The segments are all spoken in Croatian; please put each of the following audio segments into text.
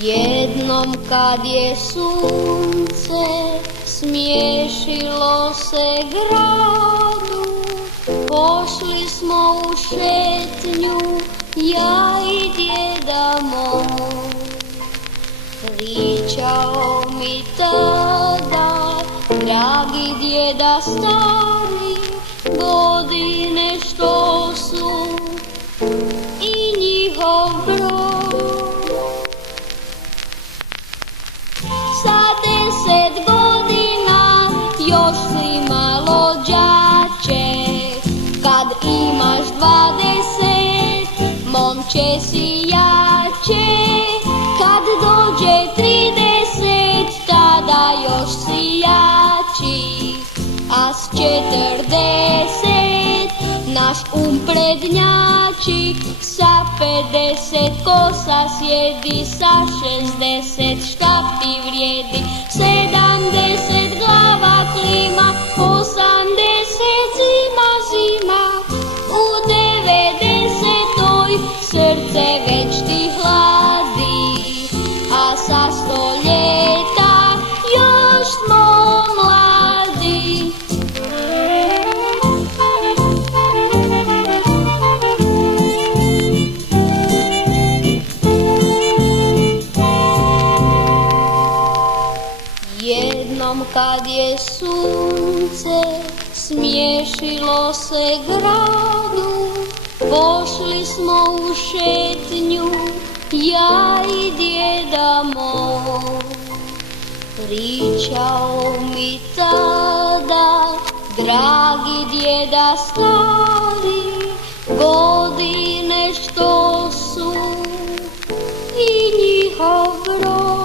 Jednom kad je sunce smiješilo se gradu, pošli smo u šetnju, ja i djeda moj. Pričao mi tada, dragi djeda stari, godine što su i njihov broj. Sa 10 godina još si malo đače, kad imaš 20, momče si jače, kad dođe 30, tada još si jači, a s 40 naš prednjači, sa 50 kosa sjedi, sa 60 šta ti vrijedi, 70 glava klima, 80 zima, u 90 srce već ti hladi, a sa 100 ljeta još smo mladi. Jednom kad je sunce smiješilo se gradu, pošli smo u šetnju, ja i djeda moj. Pričao mi tada, dragi djeda stari, godine što su i njihov broj.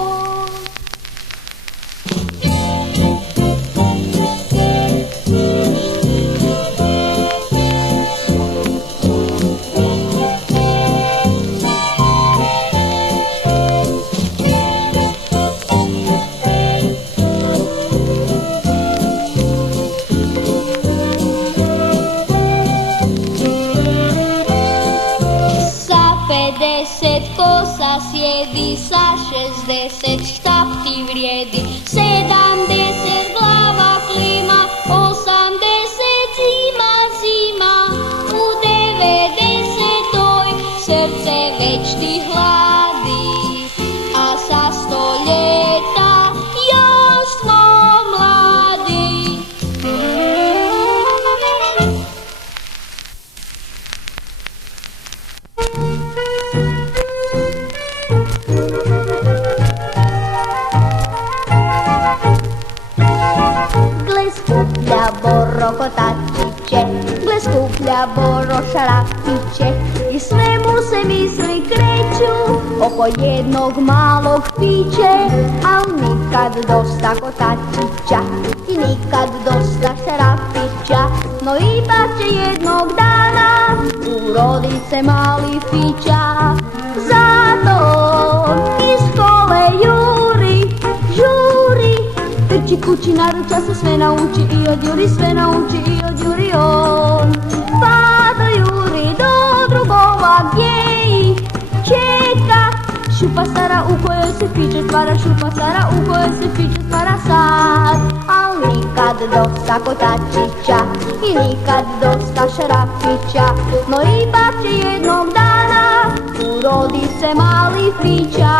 Kosa sjedi, sa 60 šta ti vrijedi, 70 glava klima, 80 zima, u 90 srce već ti hladi, a sa 100 ljeta još smo mladi. Skuplja Boro kotačiće, gle skuplja Boro šarafiće, i sve mu se misli kreću oko jednog malog piće, al nikad dosta kotačića i nikad dosta šarafića, no ipak će jednog dana urodit se mali fića. Zato iz škole juri, žuri, trči kući, naruča se, sve nauči i od Juri, sve nauči i od Juri on. Pa do Juri do drugova gdje ih čeka šupa stara u kojoj se fiće stvara, šupa stara u kojoj se fiće stvara sad. Al nikad dosta kotačića i nikad dosta šarafića, no ipak će jednog dana urodit se mali fića.